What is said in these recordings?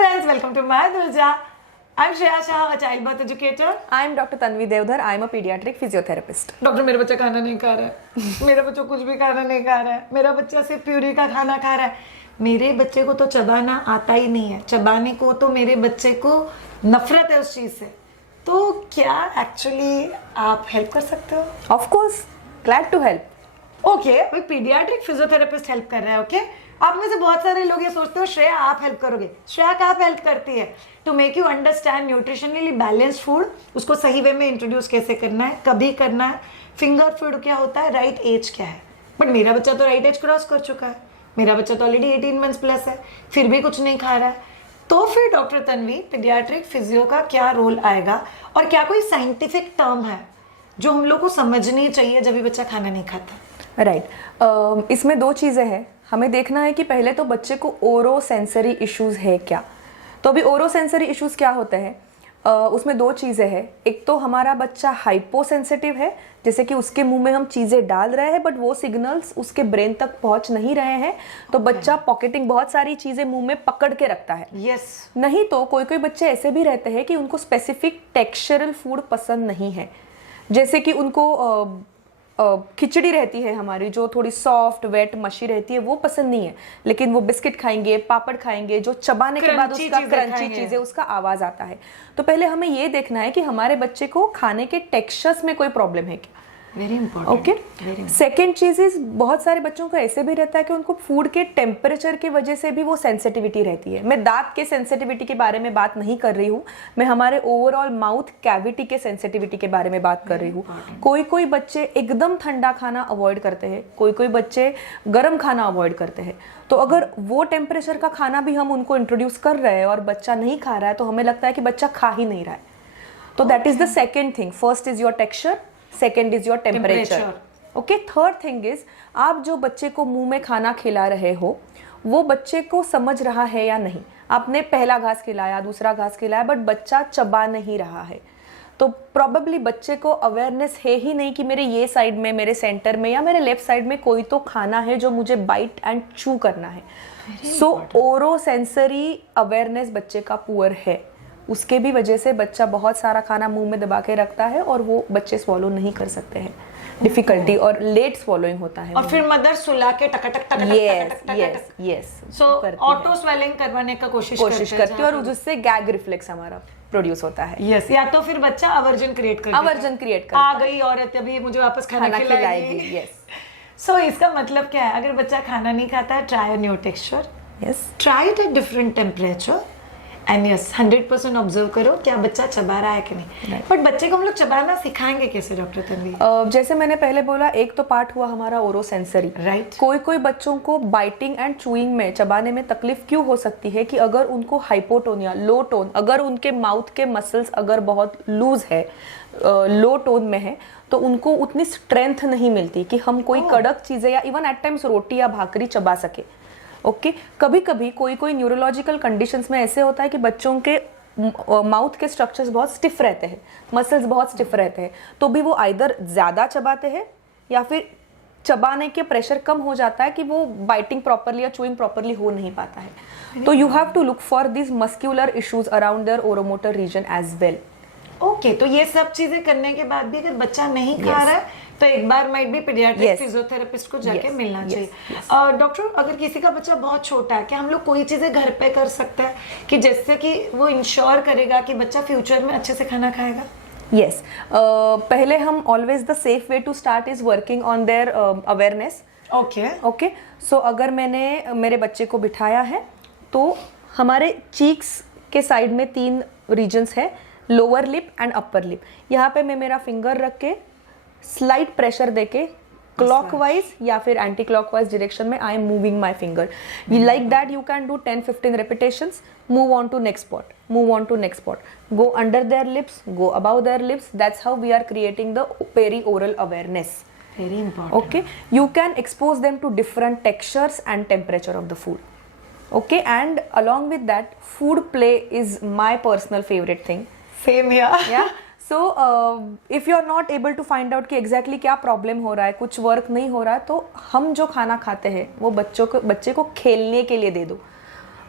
friends, welcome to my Durja. I'm Shreya Shah, a child birth educator. I am Dr. Tanvi Devdhar. I am a pediatric physiotherapist. Doctor मेरा बच्चा खाना नहीं खा रहा है, मेरा बच्चा कुछ भी खाना नहीं खा रहा है, मेरा बच्चा सिर्फ प्यूरी का खाना खा रहा है. मेरे बच्चे को तो चबाना आता ही नहीं है, चबाने को तो मेरे बच्चे को नफरत है उस चीज से. तो क्या एक्चुअली आप हेल्प कर सकते हो? Of course, glad to help. Okay, कोई पीडियाट्रिक फिजियोथेरेपिस्ट हेल्प कर रहा है. ओके, आप में से बहुत सारे लोग ये सोचते हो श्रेया आप हेल्प करोगे. श्रेया का आप हेल्प करती है to make you understand nutritionally balanced food, उसको सही वे में इंट्रोड्यूस कैसे करना है, कभी करना है, फिंगर फूड क्या होता है, राइट एज क्या है. बट मेरा बच्चा तो राइट एज क्रॉस कर चुका है, मेरा बच्चा तो ऑलरेडी 18 मंथ्स प्लस है, फिर भी कुछ नहीं खा रहा है. तो फिर डॉक्टर तन्वी, पीडियाट्रिक फिजियो का क्या रोल आएगा और क्या कोई साइंटिफिक टर्म है जो हम लोग को समझनी चाहिए जब भी बच्चा खाना नहीं खाता? राइट इसमें दो चीज़ें हैं. हमें देखना है कि पहले तो बच्चे को ओरो सेंसरी इश्यूज है क्या. तो अभी ओरो सेंसरी इश्यूज क्या होते हैं, उसमें दो चीज़ें हैं. एक तो हमारा बच्चा हाइपो सेंसिटिव है, जैसे कि उसके मुंह में हम चीज़ें डाल रहे हैं बट वो सिग्नल्स उसके ब्रेन तक पहुंच नहीं रहे हैं, तो बच्चा पॉकेटिंग बहुत सारी चीज़ें मुंह में पकड़ के रखता है. यस. नहीं तो कोई कोई बच्चे ऐसे भी रहते हैं कि उनको स्पेसिफिक टेक्सचरल फूड पसंद नहीं है. जैसे कि उनको खिचड़ी रहती है हमारी जो थोड़ी सॉफ्ट वेट मशी रहती है वो पसंद नहीं है, लेकिन वो बिस्किट खाएंगे, पापड़ खाएंगे, जो चबाने के बाद उसका क्रंची चीजें, उसका आवाज आता है. तो पहले हमें ये देखना है कि हमारे बच्चे को खाने के टेक्सचर्स में कोई प्रॉब्लम है क्या. Very important. ओके. सेकेंड चीज इज, बहुत सारे बच्चों को ऐसे भी रहता है कि उनको फूड के टेम्परेचर की वजह से भी वो सेंसिटिविटी रहती है. मैं दांत के सेंसिटिविटी के बारे में बात नहीं कर रही हूँ, मैं हमारे ओवरऑल माउथ कैविटी के सेंसिटिविटी के बारे में बात कर रही हूँ. कोई कोई बच्चे एकदम ठंडा खाना अवॉइड करते हैं, कोई कोई बच्चे गर्म खाना अवॉइड करते हैं. तो अगर वो टेम्परेचर का खाना भी हम उनको इंट्रोड्यूस कर रहे हैं और बच्चा नहीं खा रहा है, तो हमें लगता है कि बच्चा खा ही नहीं रहा है. तो that is the second thing. First is your texture, second is your temperature. Okay. Third thing is, आप जो बच्चे को मुंह में खाना खिला रहे हो वो बच्चे को समझ रहा है या नहीं. आपने पहला घास खिलाया, दूसरा घास खिलाया, बट बच्चा चबा नहीं रहा है, तो प्रॉबेबली बच्चे को अवेयरनेस है ही नहीं कि मेरे ये साइड में, मेरे सेंटर में या मेरे लेफ्ट साइड में कोई तो खाना है जो मुझे बाइट एंड चू करना है. सो ओरो सेंसरी अवेयरनेस बच्चे का पुअर है. उसके भी वजह से बच्चा बहुत सारा खाना मुंह में दबा के रखता है और वो बच्चे स्वॉलो नहीं कर सकते हैं. डिफिकल्टी और लेट स्वॉलोइंग होता है. और फिर मदर सुला के टकटक टकटक यस यस. सो ऑटो स्वेलिंग करवाने का कोशिश करती है और जिससे गैग रिफ्लेक्स हमारा प्रोड्यूस होता है. यस. या तो फिर बच्चा अवर्जन क्रिएट करता है. आ गई औरत अभी मुझे वापस खाना खिलाएगी. यस. सो इसका मतलब क्या है, अगर बच्चा खाना नहीं खाता है, try a new texture. Yes. Try it at different temperature and yes 100% observe करो क्या बच्चा चबा रहा है कि नहीं. बट बच्चे को हम लोग चबाना सिखाएंगे कैसे डॉक्टर तन्वी? जैसे मैंने पहले बोला, एक तो पार्ट हुआ हमारा ओरो सेंसरी. राइट. कोई कोई बच्चों को बाइटिंग एंड चूइंग में, चबाने में तकलीफ क्यों हो सकती है कि अगर उनको हाइपोटोनिया, लो टोन, अगर उनके माउथ के मसल्स अगर बहुत लूज है, लो टोन में है, तो उनको उतनी स्ट्रेंथ नहीं मिलती कि हम कोई कड़क चीजें या इवन एट टाइम्स रोटी या भाकरी चबा सके. ओके. कभी कभी कोई कोई न्यूरोलॉजिकल कंडीशंस में ऐसे होता है कि बच्चों के माउथ के स्ट्रक्चर्स बहुत स्टिफ रहते हैं, मसल्स बहुत स्टिफ रहते हैं, तो भी वो आइदर ज़्यादा चबाते हैं या फिर चबाने के प्रेशर कम हो जाता है कि वो बाइटिंग प्रॉपरली या चूइंग प्रॉपरली हो नहीं पाता है. तो you have to look for this muscular issues around there oromotor region as well. Okay. तो ये सब चीजें करने के बाद भी अगर बच्चा नहीं खा रहा है तो एक बार माइट भी पीडियाट्रिक फिजियोथेरेपिस्ट को जाके मिलना चाहिए. डॉक्टर, अगर किसी का बच्चा बहुत छोटा है, क्या हम लोग कोई चीजें घर पे कर सकते हैं कि जिससे कि वो इंश्योर करेगा कि बच्चा फ्यूचर में अच्छे से खाना खाएगा? यस. पहले हम always the safe way to start is working on there awareness. Okay. So अगर मैंने मेरे बच्चे को बिठाया है तो हमारे चीक्स के साइड में 3 रीजन्स है, lower lip and upper lip. यहाँ पे मैं मेरा फिंगर रख के स्लाइट प्रेशर देके क्लॉकवाइज या फिर एंटी क्लॉकवाइज डायरेक्शन में I am moving my finger. Like that you can do 10-15 repetitions. Move on to next spot, move on to next spot, go under their lips, go above their lips. That's how we are creating the perioral awareness. Very important. Okay, you can expose them to different textures and temperature of the food. Okay, and along with that, food play is my personal favorite thing. Same here. Yeah. So if you are not able to find out कि exactly क्या problem हो रहा है, कुछ work नहीं हो रहा है, तो हम जो खाना खाते हैं वो बच्चे को खेलने के लिए दे दो.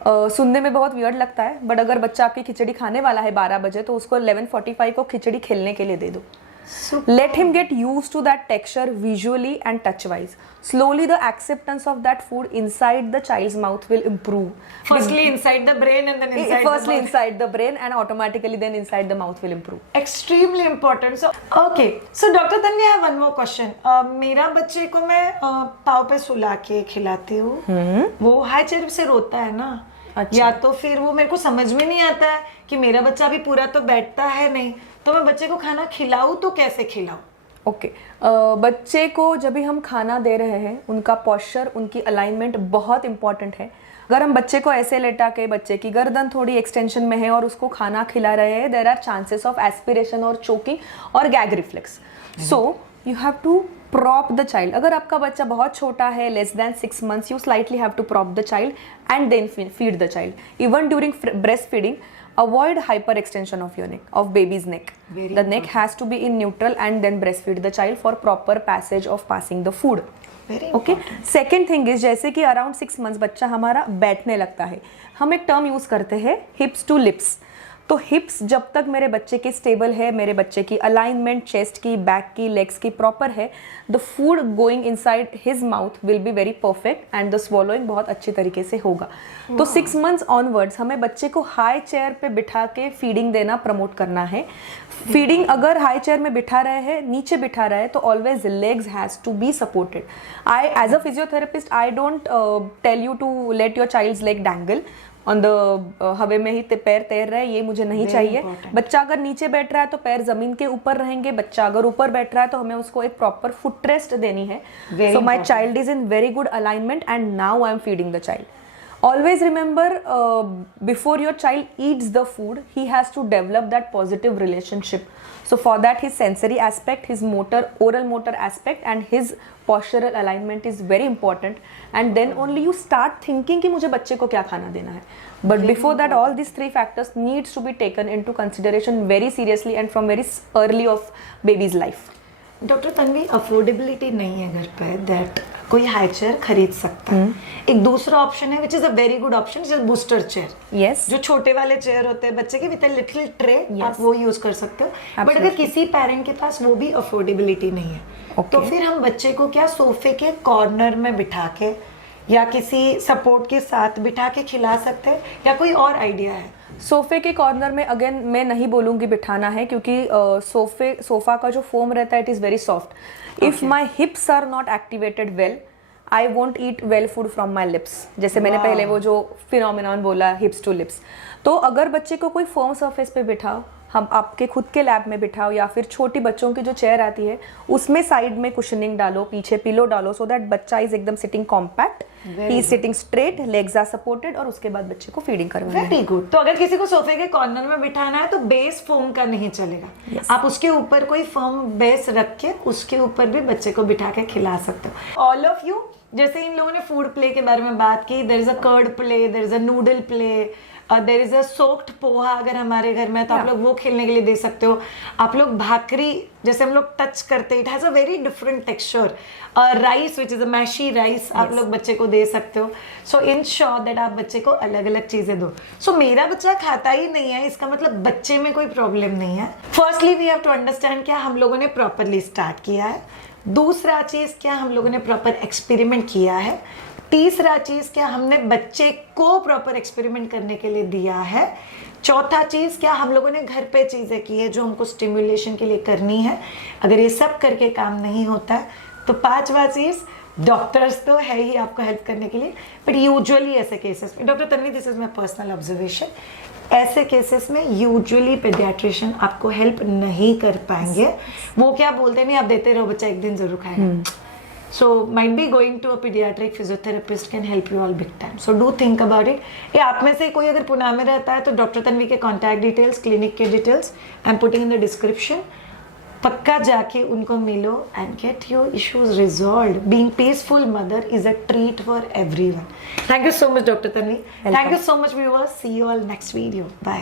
सुनने में बहुत वियर्ड लगता है, बट अगर बच्चा आपकी खिचड़ी खाने वाला है 12 बजे तो उसको 11:45 को खिचड़ी खेलने के लिए दे दो. Let him get used to that texture visually and touch wise. Slowly the acceptance of that food inside the child's mouth will improve. Firstly inside the brain and then inside Firstly the mouth. inside the brain and automatically then inside the mouth will improve. Extremely important. So okay. So Dr. Tanvi, I have one more question. मेरा बच्चे को मैं पाँव पे सुला के खिलाती हूँ. वो हाई चेयर से रोता है ना. अच्छा. या तो फिर वो मेरे को समझ में नहीं आता है कि मेरा बच्चा भी पूरा तो बैठता है नहीं, तो मैं बच्चे को खाना खिलाऊं तो कैसे खिलाऊं? ओके बच्चे को जब भी हम खाना दे रहे हैं उनका पोस्चर, उनकी अलाइनमेंट बहुत इंपॉर्टेंट है. अगर हम बच्चे को ऐसे लेटा के बच्चे की गर्दन थोड़ी एक्सटेंशन में है और उसको खाना खिला रहे हैं, there are chances of aspiration और चोकिंग और gag reflex. So you have to prop the child. अगर आपका बच्चा बहुत छोटा है, less than 6 months, you slightly have to prop the child and then feed the child. Even during breastfeeding, avoid hyperextension of your neck, of baby's neck. The neck has to be in neutral and then breastfeed the child for proper passage of passing the food. Okay. Second thing is जैसे कि around 6 months बच्चा हमारा बैठने लगता है, हम एक term use करते हैं हिप्स टू लिप्स. तो हिप्स जब तक मेरे बच्चे की स्टेबल है, मेरे बच्चे की अलाइनमेंट चेस्ट की, बैक की, लेग्स की प्रॉपर है, the food going inside his mouth will be very perfect and the swallowing बहुत अच्छी तरीके से होगा. तो 6 months ऑनवर्ड्स हमें बच्चे को हाई चेयर पे बिठा के फीडिंग देना प्रमोट करना है. फीडिंग अगर हाई चेयर में बिठा रहे हैं, नीचे बिठा रहे हैं, तो always legs has to be supported. I as a physiotherapist I don't tell you to let your child's leg dangle on the हवे में ही पैर तैर रहे, ये मुझे नहीं चाहिए. बच्चा अगर नीचे बैठ रहा है तो पैर जमीन के ऊपर रहेंगे, बच्चा अगर ऊपर बैठ रहा है तो हमें उसको एक प्रॉपर फुट रेस्ट देनी है. So my child is in very good alignment and now I am feeding the child. Always remember, before your child eats the food, he has to develop that positive relationship. So for that, his sensory aspect, his motor, oral motor aspect and his postural alignment is very important. And then only you start thinking कि मुझे बच्चे को क्या खाना देना है. But before that, all these 3 factors needs to be taken into consideration very seriously and from very early of baby's life. Doctor Tanvi, affordability नहीं है घर पे दैट कोई हाई चेयर खरीद सकता है. एक दूसरा ऑप्शन है which is a very good option, is booster chair. Yes. जो छोटे वाले चेयर होते हैं बच्चे के विद अ लिटिल ट्रे, आप वो यूज कर सकते हो. बट अगर किसी पेरेंट के पास वो भी अफोर्डेबिलिटी नहीं है, तो फिर हम बच्चे को क्या सोफे के कॉर्नर में बिठा के या किसी सपोर्ट के साथ बिठा के खिला सकते हैं, या कोई और आइडिया है? सोफे के कॉर्नर में अगेन मैं नहीं बोलूँगी बिठाना है, क्योंकि सोफा का जो फोम रहता है it is very soft. If my hips are not activated well, I won't eat well food from my lips. जैसे मैंने पहले वो जो फिनोमिनॉन बोला हिप्स टू लिप्स. तो अगर बच्चे को कोई फर्म सरफेस पे बिठाओ, हम आपके खुद के लैब में बिठाओ या फिर छोटी बच्चों की जो चेयर आती है उसमें साइड में कुशनिंग डालो, पीछे पिलो डालो, सो दैट बच्चा इज एकदम sitting compact, he is sitting straight, legs are supported, और उसके बाद बच्चे को फीडिंग करवाना है. Very good. तो अगर किसी को सोफे के कॉर्नर में बिठाना है तो बेस फोम का नहीं चलेगा. आप उसके ऊपर कोई फर्म बेस रख के उसके ऊपर भी बच्चे को बिठा के खिला सकते हो. ऑल ऑफ यू, जैसे इन लोगों ने फूड प्ले के बारे में बात की, there is a curd play, there is a noodle play, there is a soaked poha अगर हमारे घर में, तो आप लोग वो खेलने के लिए दे सकते हो. आप लोग भाकरी जैसे हम लोग टच करते हैं, it has a very different texture. Rice which is a meshy rice आप लोग बच्चे को दे सकते हो. सो इन श्योर दैट आप बच्चे को अलग अलग चीजें दो. सो मेरा बच्चा खाता ही नहीं है, इसका मतलब बच्चे में कोई प्रॉब्लम नहीं है. Firstly we have to understand क्या हम लोगों ने प्रॉपरली स्टार्ट किया है. दूसरा चीज क्या हम लोगों ने प्रॉपर एक्सपेरिमेंट किया है. तीसरा चीज क्या हमने बच्चे को प्रॉपर एक्सपेरिमेंट करने के लिए दिया है. चौथा चीज क्या हम लोगों ने घर पे चीजें की है जो हमको स्टिमुलेशन के लिए करनी है. अगर ये सब करके काम नहीं होता है तो पांचवा चीज, डॉक्टर्स तो है ही आपको हेल्प करने के लिए, बट यूजुअली ऐसे केसेस में, doctor Tanvi this is my personal observation, ऐसे केसेस में यूजुअली पेडियाट्रिशियन आपको हेल्प नहीं कर पाएंगे. वो क्या बोलते नहीं, आप देते रहो बच्चा एक दिन जरूर खाएगा. So might be going to a pediatric physiotherapist can help you all big time. So do think about it. ये आप में से कोई अगर पुणे में रहता है तो डॉक्टर तन्वी के कॉन्टैक्ट डिटेल्स, क्लिनिक के details I am putting in the description. पक्का जाके उनको मिलो and get your issues resolved. Being peaceful mother is a treat for everyone. Thank you so much, Dr. Tanvi. Thank you so much, viewers. See you all next video. Bye.